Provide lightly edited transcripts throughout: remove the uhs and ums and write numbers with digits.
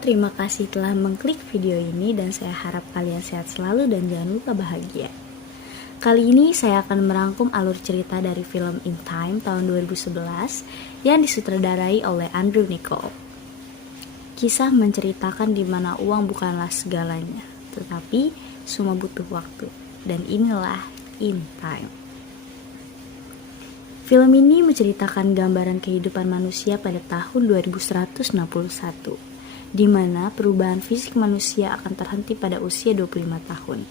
terima kasih telah mengklik video ini dan saya harap kalian sehat selalu dan jangan lupa bahagia. Kali ini saya akan merangkum alur cerita dari film In Time tahun 2011 yang disutradarai oleh Andrew Niccol. Kisah menceritakan di mana uang bukanlah segalanya, tetapi semua butuh waktu. Dan inilah In Time. Film ini menceritakan gambaran kehidupan manusia pada tahun 2161, di mana perubahan fisik manusia akan terhenti pada usia 25 tahun.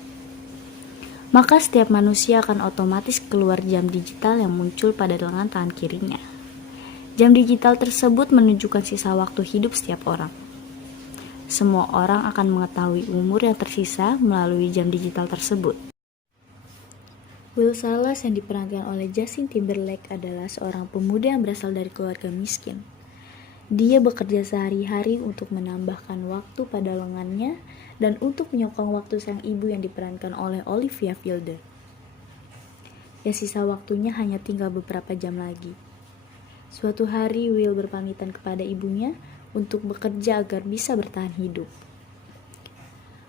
Maka setiap manusia akan otomatis keluar jam digital yang muncul pada lengan tangan kirinya. Jam digital tersebut menunjukkan sisa waktu hidup setiap orang. Semua orang akan mengetahui umur yang tersisa melalui jam digital tersebut. Will Salas yang diperankan oleh Justin Timberlake adalah seorang pemuda yang berasal dari keluarga miskin. Dia bekerja sehari-hari untuk menambahkan waktu pada lengannya dan untuk menyokong waktu sang ibu yang diperankan oleh Olivia Wilde. Yang sisa waktunya hanya tinggal beberapa jam lagi. Suatu hari Will berpamitan kepada ibunya untuk bekerja agar bisa bertahan hidup.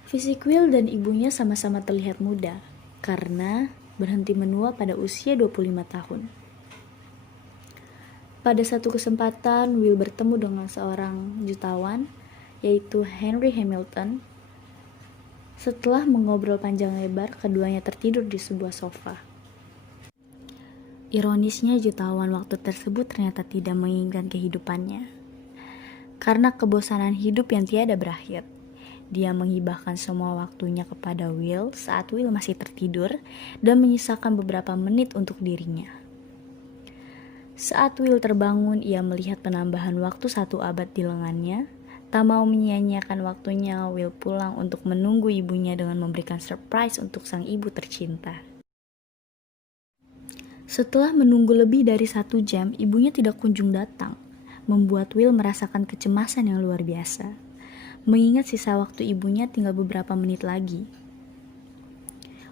Fisik Will dan ibunya sama-sama terlihat muda karena berhenti menua pada usia 25 tahun. Pada satu kesempatan, Will bertemu dengan seorang jutawan, yaitu Henry Hamilton. Setelah mengobrol panjang lebar, keduanya tertidur di sebuah sofa. Ironisnya, jutawan waktu tersebut ternyata tidak menginginkan kehidupannya. Karena kebosanan hidup yang tiada berakhir, dia menghibahkan semua waktunya kepada Will saat Will masih tertidur dan menyisakan beberapa menit untuk dirinya. Saat Will terbangun, ia melihat penambahan waktu 1 abad di lengannya. Tak mau menyia-nyiakan waktunya, Will pulang untuk menunggu ibunya dengan memberikan surprise untuk sang ibu tercinta. Setelah menunggu lebih dari 1 jam, ibunya tidak kunjung datang, membuat Will merasakan kecemasan yang luar biasa. Mengingat sisa waktu ibunya tinggal beberapa menit lagi.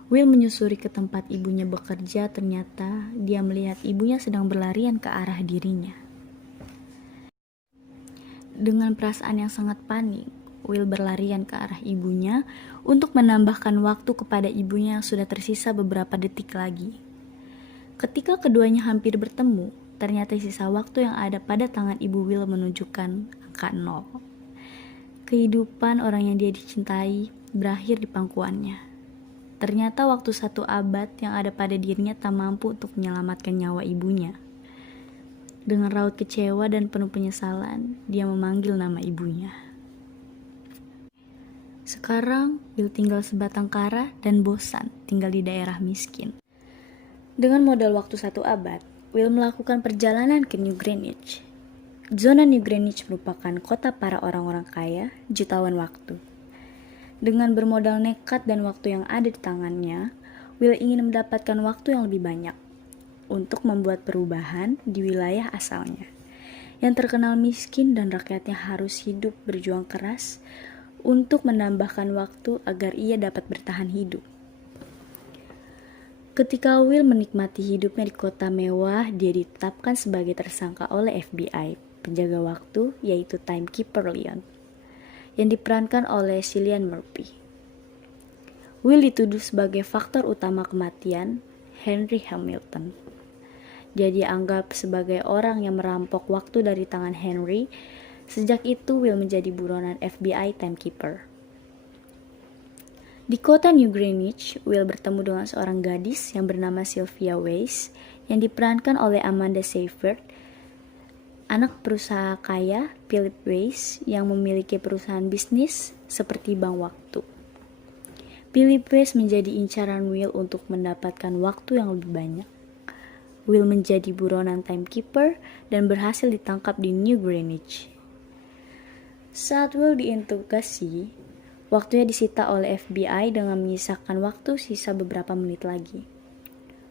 Will menyusuri ke tempat ibunya bekerja, ternyata dia melihat ibunya sedang berlarian ke arah dirinya. Dengan perasaan yang sangat panik, Will berlarian ke arah ibunya untuk menambahkan waktu kepada ibunya yang sudah tersisa beberapa detik lagi. Ketika keduanya hampir bertemu, ternyata sisa waktu yang ada pada tangan ibu Will menunjukkan angka 0. Kehidupan orang yang dia dicintai berakhir di pangkuannya. Ternyata waktu 1 abad yang ada pada dirinya tak mampu untuk menyelamatkan nyawa ibunya. Dengan raut kecewa dan penuh penyesalan, dia memanggil nama ibunya. Sekarang, Will tinggal sebatang kara dan bosan tinggal di daerah miskin. Dengan modal waktu 1 abad, Will melakukan perjalanan ke New Greenwich. Zona New Greenwich merupakan kota para orang-orang kaya, jutawan waktu. Dengan bermodal nekat dan waktu yang ada di tangannya, Will ingin mendapatkan waktu yang lebih banyak untuk membuat perubahan di wilayah asalnya, yang terkenal miskin dan rakyatnya harus hidup berjuang keras untuk menambahkan waktu agar ia dapat bertahan hidup. Ketika Will menikmati hidupnya di kota mewah, dia ditetapkan sebagai tersangka oleh FBI, penjaga waktu, yaitu Timekeeper Leon, yang diperankan oleh Cillian Murphy. Will dituduh sebagai faktor utama kematian Henry Hamilton. Dia dianggap sebagai orang yang merampok waktu dari tangan Henry. Sejak itu, Will menjadi buronan FBI Timekeeper. Di kota New Greenwich, Will bertemu dengan seorang gadis yang bernama Sylvia Weiss, yang diperankan oleh Amanda Seyfried, anak perusahaan kaya Philip Weiss yang memiliki perusahaan bisnis seperti bank waktu. Philip Weiss menjadi incaran Will untuk mendapatkan waktu yang lebih banyak. Will menjadi buronan Timekeeper dan berhasil ditangkap di New Greenwich. Saat Will diinterogasi, waktunya disita oleh FBI dengan menyisakan waktu sisa beberapa menit lagi.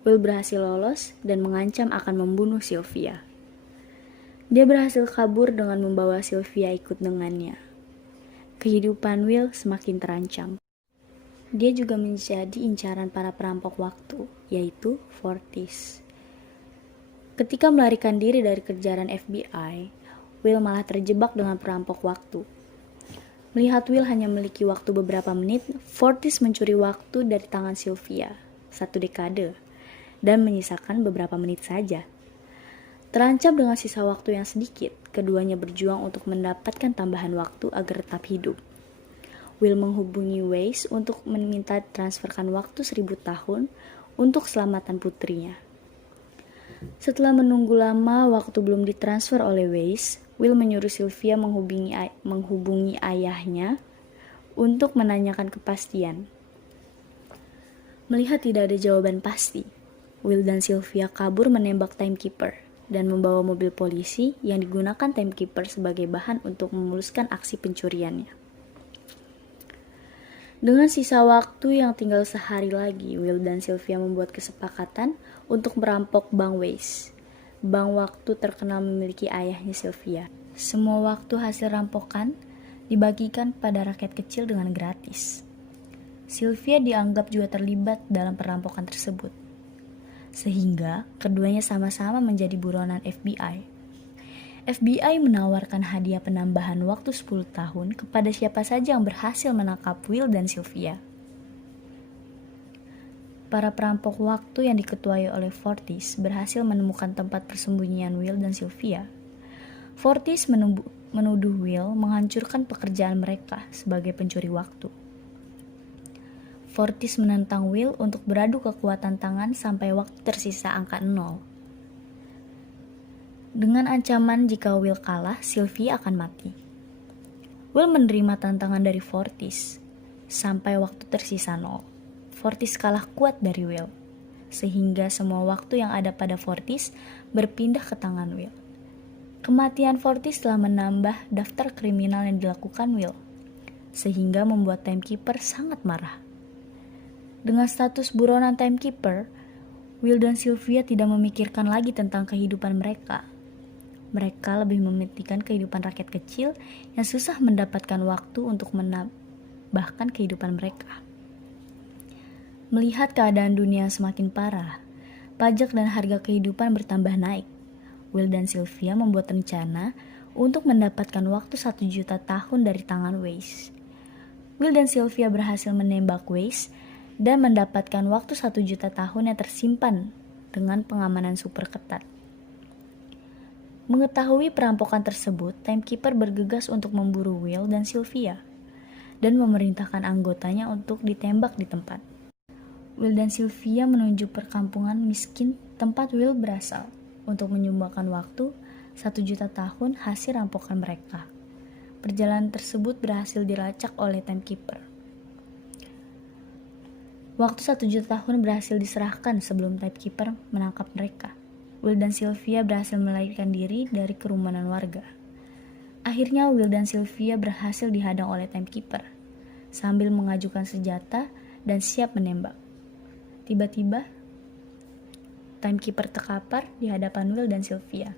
Will berhasil lolos dan mengancam akan membunuh Sylvia. Dia berhasil kabur dengan membawa Sylvia ikut dengannya. Kehidupan Will semakin terancam. Dia juga menjadi incaran para perampok waktu, yaitu Fortis. Ketika melarikan diri dari kejaran FBI, Will malah terjebak dengan perampok waktu. Melihat Will hanya memiliki waktu beberapa menit, Fortis mencuri waktu dari tangan Sylvia, 1 dekade, dan menyisakan beberapa menit saja. Terancam dengan sisa waktu yang sedikit, keduanya berjuang untuk mendapatkan tambahan waktu agar tetap hidup. Will menghubungi Weiss untuk meminta transferkan waktu 1000 tahun untuk keselamatan putrinya. Setelah menunggu lama waktu belum ditransfer oleh Weiss, Will menyuruh Sylvia menghubungi ayahnya untuk menanyakan kepastian. Melihat tidak ada jawaban pasti, Will dan Sylvia kabur menembak timekeeper dan membawa mobil polisi yang digunakan timekeeper sebagai bahan untuk memuluskan aksi pencuriannya. Dengan sisa waktu yang tinggal sehari lagi, Will dan Sylvia membuat kesepakatan untuk merampok Bank Weiss. Bank waktu terkenal memiliki ayahnya Sylvia. Semua waktu hasil rampokan dibagikan pada rakyat kecil dengan gratis. Sylvia dianggap juga terlibat dalam perampokan tersebut, sehingga keduanya sama-sama menjadi buronan FBI. FBI menawarkan hadiah penambahan waktu 10 tahun kepada siapa saja yang berhasil menangkap Will dan Sylvia. Para perampok waktu yang diketuai oleh Fortis berhasil menemukan tempat persembunyian Will dan Sylvia. Fortis menuduh Will menghancurkan pekerjaan mereka sebagai pencuri waktu. Fortis menentang Will untuk beradu kekuatan tangan sampai waktu tersisa angka 0. Dengan ancaman jika Will kalah, Sylvia akan mati. Will menerima tantangan dari Fortis sampai waktu tersisa 0. Fortis kalah kuat dari Will, sehingga semua waktu yang ada pada Fortis berpindah ke tangan Will. Kematian Fortis telah menambah daftar kriminal yang dilakukan Will, sehingga membuat timekeeper sangat marah. Dengan status buronan timekeeper, Will dan Sylvia tidak memikirkan lagi tentang kehidupan mereka. Mereka lebih mementingkan kehidupan rakyat kecil yang susah mendapatkan waktu untuk menambahkan kehidupan mereka. Melihat keadaan dunia semakin parah, pajak dan harga kehidupan bertambah naik. Will dan Sylvia membuat rencana untuk mendapatkan waktu 1 juta tahun dari tangan Weiss. Will dan Sylvia berhasil menembak Weiss dan mendapatkan waktu 1 juta tahun yang tersimpan dengan pengamanan super ketat. Mengetahui perampokan tersebut, timekeeper bergegas untuk memburu Will dan Sylvia dan memerintahkan anggotanya untuk ditembak di tempat. Will dan Sylvia menuju perkampungan miskin tempat Will berasal untuk menyumbangkan waktu 1 juta tahun hasil rampokan mereka. Perjalanan tersebut berhasil dilacak oleh timekeeper. Waktu 1 juta tahun berhasil diserahkan sebelum timekeeper menangkap mereka. Will dan Sylvia berhasil melarikan diri dari kerumunan warga. Akhirnya Will dan Sylvia berhasil dihadang oleh timekeeper sambil mengajukan senjata dan siap menembak. Tiba-tiba, timekeeper terkapar di hadapan Will dan Sylvia.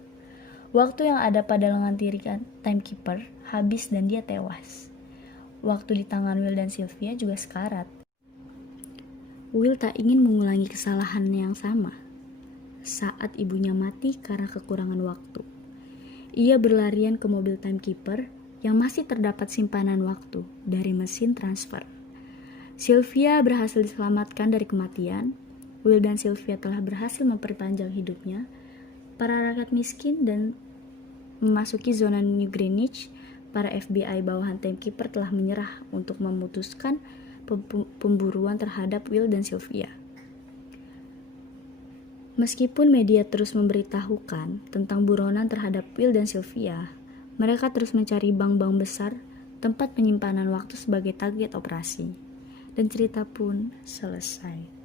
Waktu yang ada pada lengan kiri timekeeper habis dan dia tewas. Waktu di tangan Will dan Sylvia juga sekarat. Will tak ingin mengulangi kesalahan yang sama saat ibunya mati karena kekurangan waktu. Ia berlarian ke mobil timekeeper yang masih terdapat simpanan waktu dari mesin transfer. Sylvia berhasil diselamatkan dari kematian. Will dan Sylvia telah berhasil memperpanjang hidupnya. Para rakyat miskin dan memasuki zona New Greenwich, para FBI bawahan timekeeper telah menyerah untuk memutuskan pemburuan terhadap Will dan Sylvia. Meskipun media terus memberitahukan tentang buronan terhadap Will dan Sylvia, mereka terus mencari bank-bank besar tempat penyimpanan waktu sebagai target operasi. Dan cerita pun selesai.